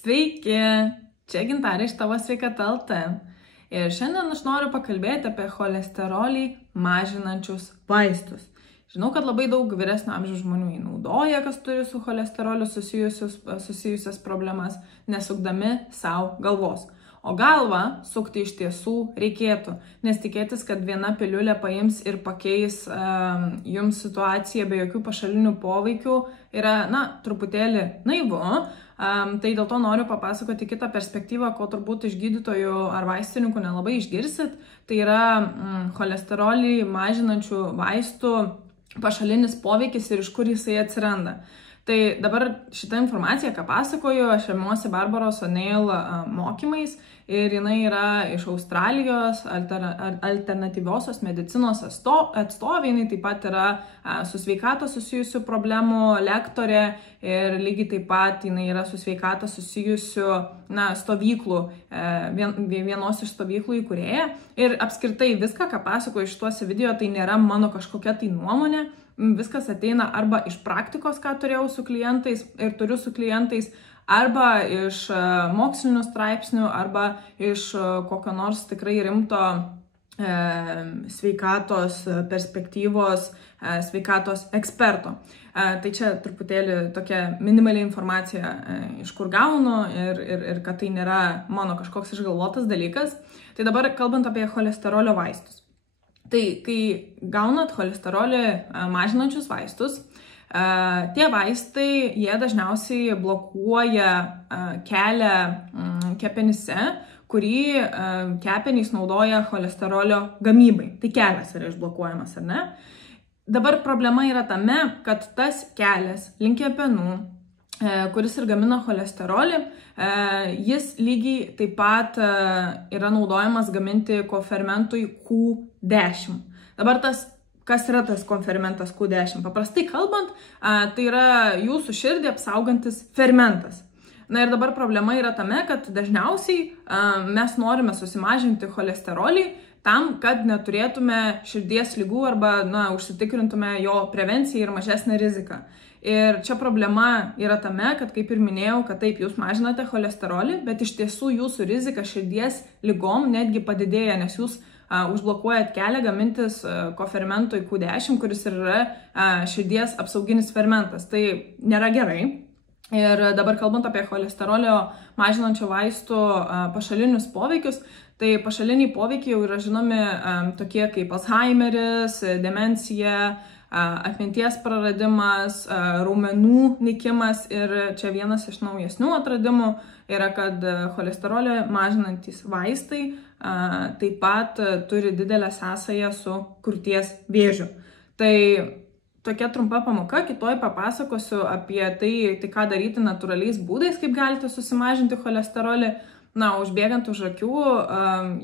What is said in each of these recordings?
Sveiki, čia Gintarė iš Tavo sveikata LT. Ir šiandien aš noriu pakalbėti apie cholesterolį mažinančius vaistus. Žinau, kad labai daug vyresnio amžiaus žmonių jį naudoja, kas turi su cholesteroliu susijusias problemas, nesukdami savo galvos. O galvą sukti iš tiesų reikėtų, nes tikėtis, kad viena piliulė paims ir pakeis jums situaciją be jokių pašalinių poveikių yra, truputėlį naivu. Tai dėl to noriu papasakoti kitą perspektyvą, ko turbūt iš gydytojų ar vaistininkų nelabai išgirsit. Tai yra cholesterolį mažinančių vaistų pašalinis poveikis ir iš kur jisai atsiranda. Tai dabar šitą informaciją, ką pasakoju, aš remiuosi Barbaros O'Neill mokymais ir jinai yra iš Australijos alternatyviosios medicinos atstovė, jinai taip pat yra su sveikata susijusių problemų lektorė ir lygiai taip pat jinai yra su sveikata susijusių stovyklų, vienos iš stovyklų įkūrėja. Ir apskritai viską, ką pasakoju šituose video, tai nėra mano kažkokia tai nuomonė. Viskas ateina arba iš praktikos, ką turėjau su klientais ir turiu su klientais, arba iš mokslinių straipsnių, arba iš kokio nors tikrai rimto sveikatos perspektyvos, sveikatos eksperto. Tai čia truputėlį tokia minimali informacija, iš kur gaunu ir kad tai nėra mano kažkoks išgalvotas dalykas. Tai dabar kalbant apie cholesterolio vaistus. Tai kai gaunat cholesterolį mažinančius vaistus, tie vaistai, jie dažniausiai blokuoja kelią kepenyse, kurį kepenys naudoja cholesterolio gamybai. Tai kelias yra išblokuojamas, ar ne? Dabar problema yra tame, kad tas kelias link kepenų, kuris ir gamina cholesterolį, jis lygiai taip pat yra naudojamas gaminti kofermentui Q10. Dabar kas yra tas kofermentas Q10? Paprastai kalbant, tai yra jūsų širdį apsaugantis fermentas. Ir dabar problema yra tame, kad dažniausiai mes norime susimažinti cholesterolį tam, kad neturėtume širdies ligų arba užsitikrintume jo prevenciją ir mažesnę riziką. Ir čia problema yra tame, kad kaip ir minėjau, kad taip jūs mažinate cholesterolį, bet iš tiesų jūsų rizika širdies ligom netgi padidėja, nes jūs užblokuojat kelią gamintis kofermentui Q10, kuris yra širdies apsauginis fermentas. Tai nėra gerai. Ir dabar kalbant apie cholesterolio mažinančių vaistų pašalinius poveikius, tai pašaliniai poveikiai jau yra žinomi tokie kaip Alzheimeris, demencija, atminties praradimas, raumenų nykimas ir čia vienas iš naujesnių atradimų yra, kad cholesterolį mažinantys vaistai taip pat turi didelę sąsają su krūties vėžiu. Tai tokia trumpa pamoka, kitoj papasakosiu apie tai ką daryti natūraliais būdais, kaip galite susimažinti cholesterolį. Užbėgant už akių,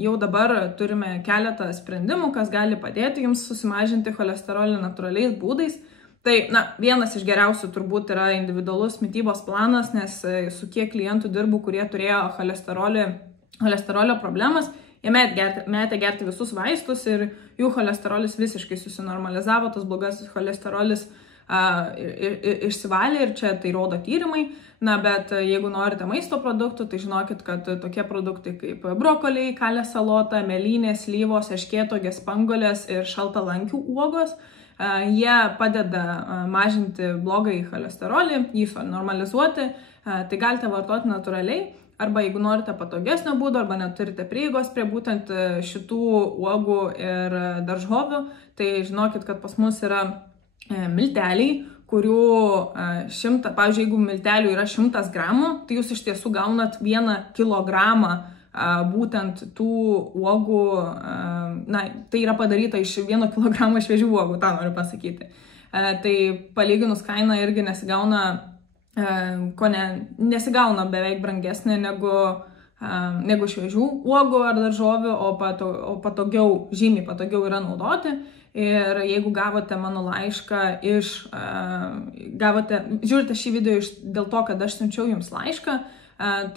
jau dabar turime keletą sprendimų, kas gali padėti jums susimažinti cholesterolį natūraliais būdais. Tai, vienas iš geriausių turbūt yra individualus mitybos planas, nes su kiek klientų dirbu, kurie turėjo cholesterolio problemas, jie metė gerti visus vaistus ir jų cholesterolis visiškai susinormalizavo, tas blogasis cholesterolis išsivalė ir čia tai rodo tyrimai. Bet jeigu norite maisto produktų, tai žinokit, kad tokie produktai kaip brokoliai, kalė salota, mėlynės, slyvos, erškėtuogės, spanguolės ir šaltalankių uogos, jie padeda mažinti blogąjį cholesterolį, jį normalizuoti, tai galite vartoti natūraliai. Arba jeigu norite patogesnio būdo, arba neturite prieigos prie būtent šitų uogų ir daržovių, tai žinokit, kad pas mus yra milteliai, kurių pavyzdžiui, jeigu miltelių yra 100 gramų, tai jūs iš tiesų gaunat 1 kilogramą būtent tų uogų, tai yra padaryta iš 1 kilogramo šviežių uogų, tą noriu pasakyti. Tai palyginus kaina irgi nesigauna beveik brangesnė negu šviežių uogų ar daržovių, o žymiai patogiau yra naudoti. Ir jeigu gavote mano laišką žiūrite šį video dėl to, kad aš siunčiau jums laišką,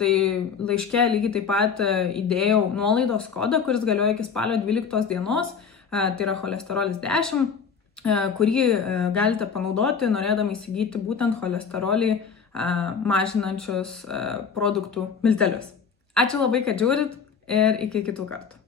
tai laiške lygiai taip pat įdėjau nuolaidos kodą, kuris galioja iki spalio 12 dienos, tai yra cholesterolis 10, kurį galite panaudoti, norėdami įsigyti būtent cholesterolį mažinančius produktų miltelius. Ačiū labai, kad žiūrit ir iki kitų kartų.